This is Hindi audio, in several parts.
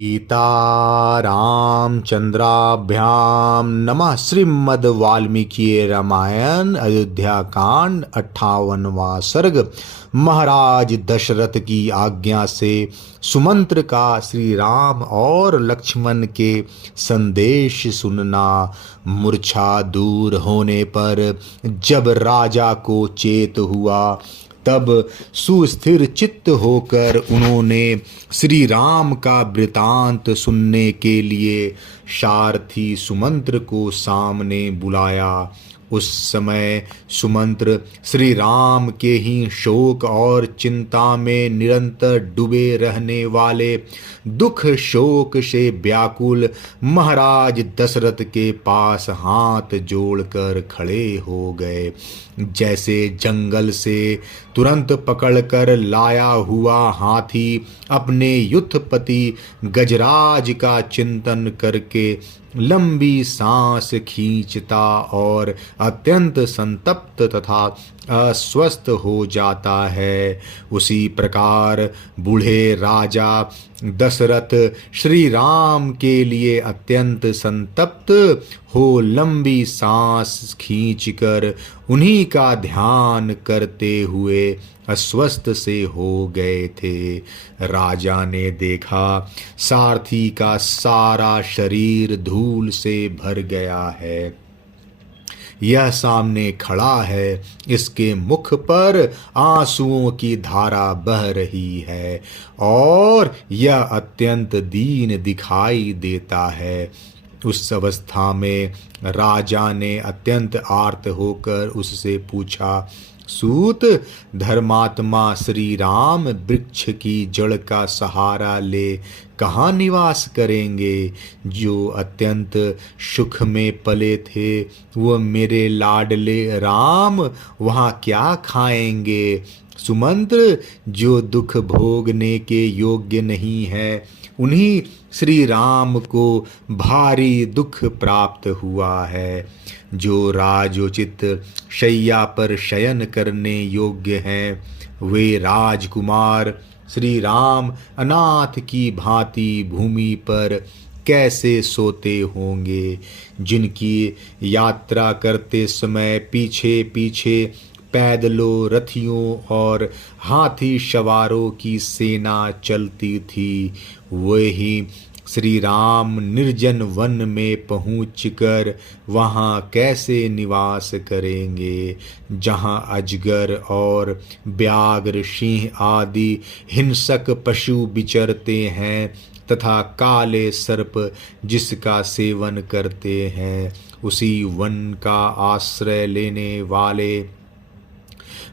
सीतारामचंद्राभ्याम नमः। श्रीमद् वाल्मीकि रामायण अयोध्या कांड 58वां सर्ग। महाराज दशरथ की आज्ञा से सुमंत्र का श्री राम और लक्ष्मण के संदेश सुनना। मूर्छा दूर होने पर जब राजा को चेत हुआ तब सुस्थिर चित्त होकर उन्होंने श्री राम का वृतांत सुनने के लिए सारथी सुमंत्र को सामने बुलाया। उस समय सुमंत्र श्री राम के ही शोक और चिंता में निरंतर डूबे रहने वाले दुख शोक से व्याकुल महाराज दशरथ के पास हाथ जोड़कर खड़े हो गए। जैसे जंगल से तुरंत पकड़कर लाया हुआ हाथी अपने युद्धपति गजराज का चिंतन करके लंबी सांस खींचता और अत्यंत संतप्त तथा अस्वस्थ हो जाता है, उसी प्रकार बूढ़े राजा दशरथ श्री राम के लिए अत्यंत संतप्त हो लंबी सांस खींचकर उन्हीं का ध्यान करते हुए अस्वस्थ से हो गए थे। राजा ने देखा सारथी का सारा शरीर धूल से भर गया है। यह सामने खड़ा है, इसके मुख पर आंसुओं की धारा बह रही है और यह अत्यंत दीन दिखाई देता है। उस अवस्था में राजा ने अत्यंत आर्त होकर उससे पूछा, सूत, धर्मात्मा श्री राम वृक्ष की जड़ का सहारा ले कहाँ निवास करेंगे? जो अत्यंत सुख में पले थे वो मेरे लाडले राम वहाँ क्या खाएंगे? सुमंत्र, जो दुख भोगने के योग्य नहीं है उन्हीं श्री राम को भारी दुख प्राप्त हुआ है। जो राजोचित शैया पर शयन करने योग्य हैं वे राजकुमार श्री राम अनाथ की भांति भूमि पर कैसे सोते होंगे? जिनकी यात्रा करते समय पीछे पीछे पैदलों, रथियों और हाथी सवारों की सेना चलती थी, वही श्री राम निर्जन वन में पहुंचकर वहाँ कैसे निवास करेंगे? जहाँ अजगर और व्याघ्र, सिंह आदि हिंसक पशु विचरते हैं तथा काले सर्प जिसका सेवन करते हैं, उसी वन का आश्रय लेने वाले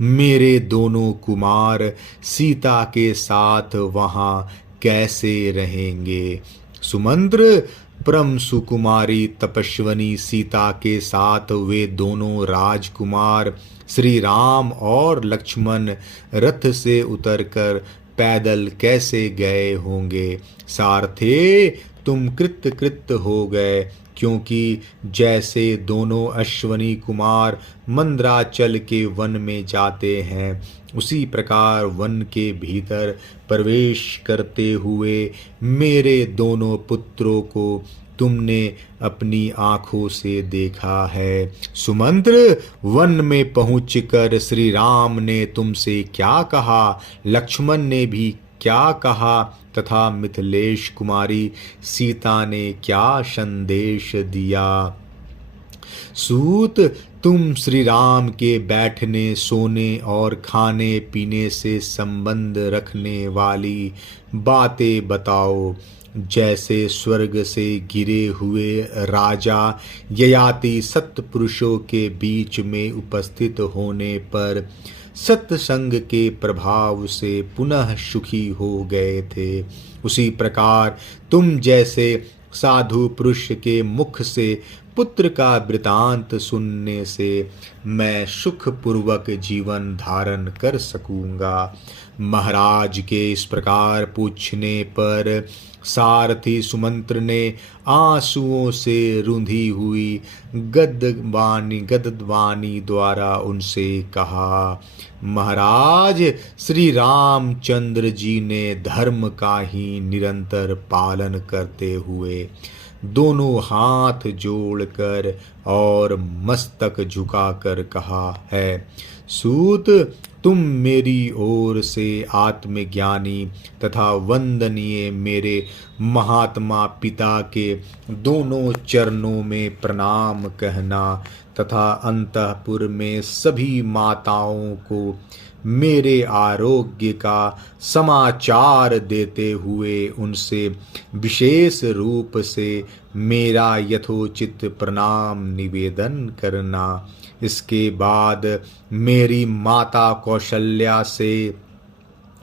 मेरे दोनों कुमार सीता के साथ वहाँ कैसे रहेंगे? सुमंत्र, परम सुकुमारी तपस्विनी सीता के साथ वे दोनों राजकुमार श्री राम और लक्ष्मण रथ से उतरकर पैदल कैसे गए होंगे? सारथे, तुम कृत हो गए, क्योंकि जैसे दोनों अश्वनी कुमार मंद्राचल के वन में जाते हैं उसी प्रकार वन के भीतर प्रवेश करते हुए मेरे दोनों पुत्रों को तुमने अपनी आँखों से देखा है। सुमंत्र, वन में पहुंचकर श्री राम ने तुमसे क्या कहा, लक्ष्मण ने भी क्या कहा तथा मिथिलेश कुमारी सीता ने क्या संदेश दिया? सूत, तुम श्री राम के बैठने, सोने और खाने पीने से संबंध रखने वाली बातें बताओ। जैसे स्वर्ग से गिरे हुए राजा ययाति सत्पुरुषों के बीच में उपस्थित होने पर सत्संग के प्रभाव से पुनः सुखी हो गए थे, उसी प्रकार तुम जैसे साधु पुरुष के मुख से पुत्र का वृतांत सुनने से मैं सुखपूर्वक जीवन धारण कर सकूंगा। महाराज के इस प्रकार पूछने पर सारथी सुमंत्र ने आंसुओं से रुंधी हुई गदवानी द्वारा उनसे कहा, महाराज, श्री रामचंद्र जी ने धर्म का ही निरंतर पालन करते हुए दोनों हाथ जोड़कर और मस्तक झुकाकर कहा है, सूत, तुम मेरी ओर से आत्मज्ञानी तथा वंदनीय मेरे महात्मा पिता के दोनों चरणों में प्रणाम कहना तथा अंतःपुर में सभी माताओं को मेरे आरोग्य का समाचार देते हुए उनसे विशेष रूप से मेरा यथोचित प्रणाम निवेदन करना। इसके बाद मेरी माता कौशल्या से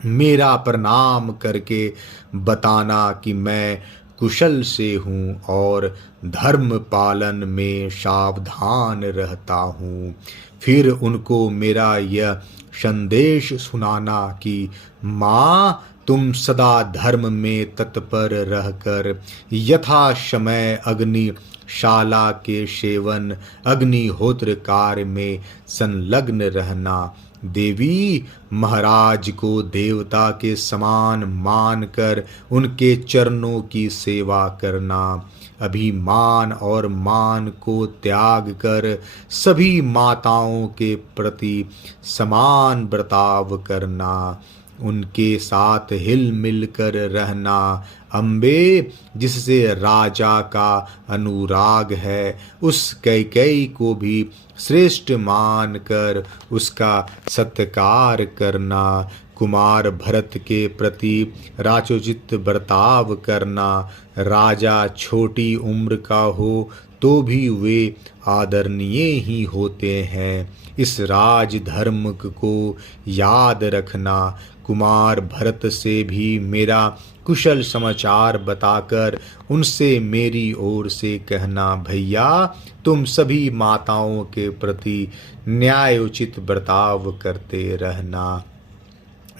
मेरा प्रणाम करके बताना कि मैं कुशल से हूँ और धर्म पालन में सावधान रहता हूँ। फिर उनको मेरा यह संदेश सुनाना कि माँ, तुम सदा धर्म में तत्पर रहकर यथा समय अग्निशाला के सेवन अग्निहोत्र कार्य में संलग्न रहना। देवी, महाराज को देवता के समान मानकर उनके चरणों की सेवा करना। अभिमान और मान को त्याग कर सभी माताओं के प्रति समान बर्ताव करना। उनके साथ हिल मिल कर रहना। अम्बे, जिससे राजा का अनुराग है, उस कैकेयी को भी श्रेष्ठ मानकर उसका सत्कार करना। कुमार भरत के प्रति राजोचित बर्ताव करना। राजा छोटी उम्र का हो तो भी वे आदरणीय ही होते हैं। इस राज धर्म को याद रखना। कुमार भरत से भी मेरा कुशल समाचार बताकर उनसे मेरी ओर से कहना, भैया, तुम सभी माताओं के प्रति न्यायोचित बर्ताव करते रहना।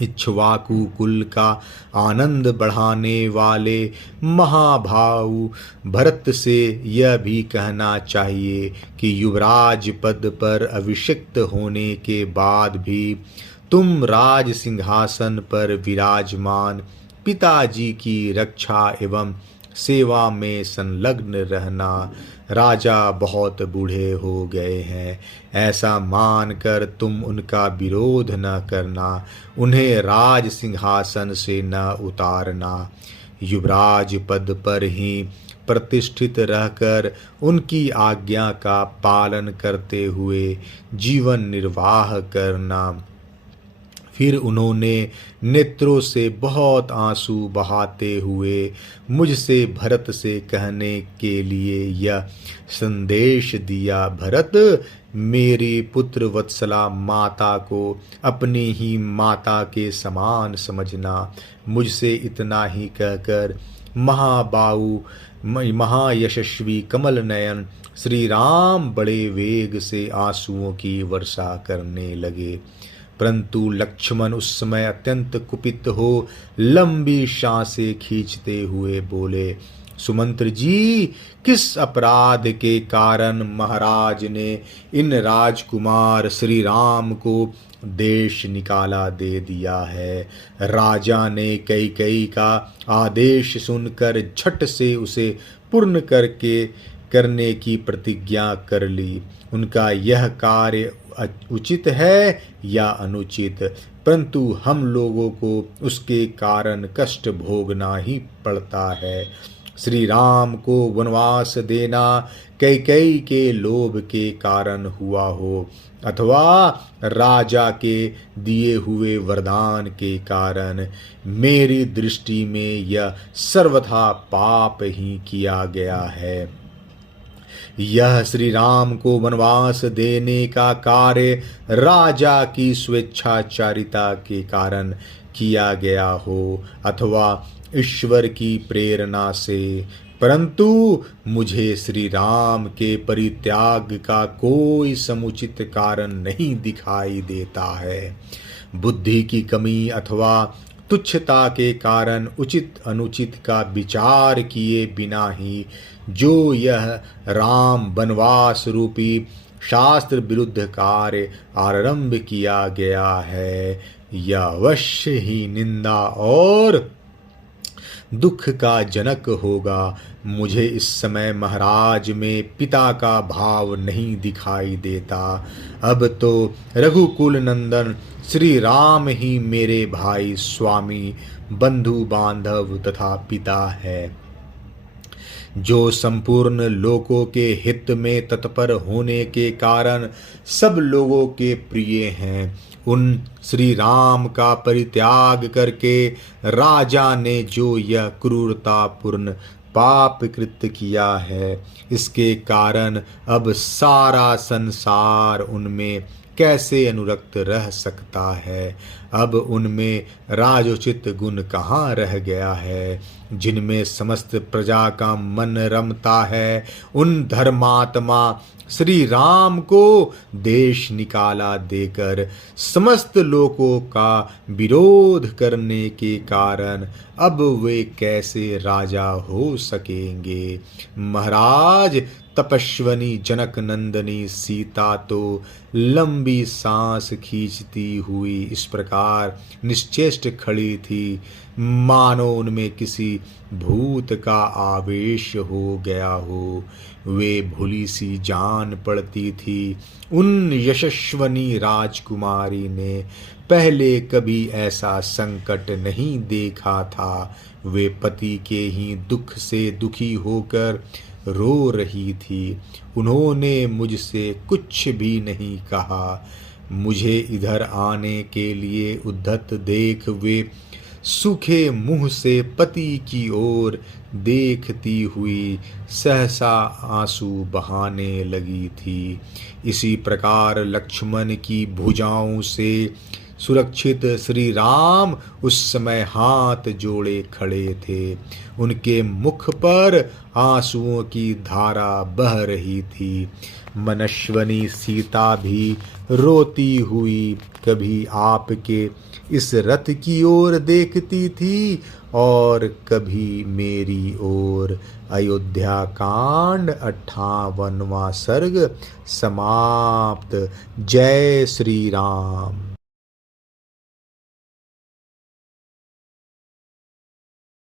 इक्ष्वाकु कुल का आनंद बढ़ाने वाले महाभाऊ भरत से यह भी कहना चाहिए कि युवराज पद पर अभिषिक्त होने के बाद भी तुम राज सिंहासन पर विराजमान पिताजी की रक्षा एवं सेवा में संलग्न रहना। राजा बहुत बूढ़े हो गए हैं, ऐसा मानकर तुम उनका विरोध न करना। उन्हें राज सिंहासन से न उतारना। युवराज पद पर ही प्रतिष्ठित रहकर उनकी आज्ञा का पालन करते हुए जीवन निर्वाह करना। फिर उन्होंने नेत्रों से बहुत आंसू बहाते हुए मुझसे भरत से कहने के लिए यह संदेश दिया, भरत, मेरी पुत्र वत्सला माता को अपनी ही माता के समान समझना। मुझसे इतना ही कहकर महाबाहु महायशस्वी कमल नयन श्री राम बड़े वेग से आंसुओं की वर्षा करने लगे। परंतु लक्ष्मण उस समय अत्यंत कुपित हो लंबी सांसें खींचते हुए बोले, सुमंत्र जी, किस अपराध के कारण महाराज ने इन राजकुमार श्री राम को देश निकाला दे दिया है? राजा ने कैकेयी का आदेश सुनकर झट से उसे पूर्ण करने की प्रतिज्ञा कर ली। उनका यह कार्य उचित है या अनुचित, परंतु हम लोगों को उसके कारण कष्ट भोगना ही पड़ता है। श्री राम को वनवास देना कैकेयी के लोभ के कारण हुआ हो अथवा राजा के दिए हुए वरदान के कारण, मेरी दृष्टि में यह सर्वथा पाप ही किया गया है। यह श्री राम को वनवास देने का कार्य राजा की स्वेच्छाचारिता के कारण किया गया हो अथवा ईश्वर की प्रेरणा से, परंतु मुझे श्री राम के परित्याग का कोई समुचित कारण नहीं दिखाई देता है। बुद्धि की कमी अथवा तुच्छता के कारण उचित अनुचित का विचार किए बिना ही जो यह राम वनवास रूपी शास्त्र विरुद्ध कार्य आरंभ किया गया है, यह अवश्य ही निंदा और दुख का जनक होगा। मुझे इस समय महाराज में पिता का भाव नहीं दिखाई देता। अब तो रघुकुल नंदन श्री राम ही मेरे भाई, स्वामी, बंधु बांधव तथा पिता है, जो संपूर्ण लोकों के हित में तत्पर होने के कारण सब लोगों के प्रिय हैं। उन श्री राम का परित्याग करके राजा ने जो यह क्रूरतापूर्ण पाप कृत्य किया है, इसके कारण अब सारा संसार उनमें कैसे अनुरक्त रह सकता है। अब उनमें राजोचित गुण कहाँ रह गया है, जिनमें समस्त प्रजा का मन रमता है। उन धर्मात्मा श्री राम को देश निकाला देकर समस्त लोगों का विरोध करने के कारण अब वे कैसे राजा हो सकेंगे। महाराज, तपस्विनी जनक नंदनी सीता तो लंबी सांस खींचती हुई इस प्रकार निश्चेष्ट खड़ी थी, मानो उनमें किसी भूत का आवेश हो गया हो। वे भूली सी जान पड़ती थी। उन यशस्वनी राजकुमारी ने पहले कभी ऐसा संकट नहीं देखा था। वे पति के ही दुख से दुखी होकर रो रही थी। उन्होंने मुझसे कुछ भी नहीं कहा। मुझे इधर आने के लिए उद्धत देख वे सूखे मुंह से पति की ओर देखती हुई सहसा आंसू बहाने लगी थी। इसी प्रकार लक्ष्मण की भुजाओं से सुरक्षित श्री राम उस समय हाथ जोड़े खड़े थे। उनके मुख पर आंसुओं की धारा बह रही थी। मनस्विनी सीता भी रोती हुई कभी आपके इस रथ की ओर देखती थी और कभी मेरी ओर। अयोध्या कांड 58वां सर्ग समाप्त। जय श्री राम।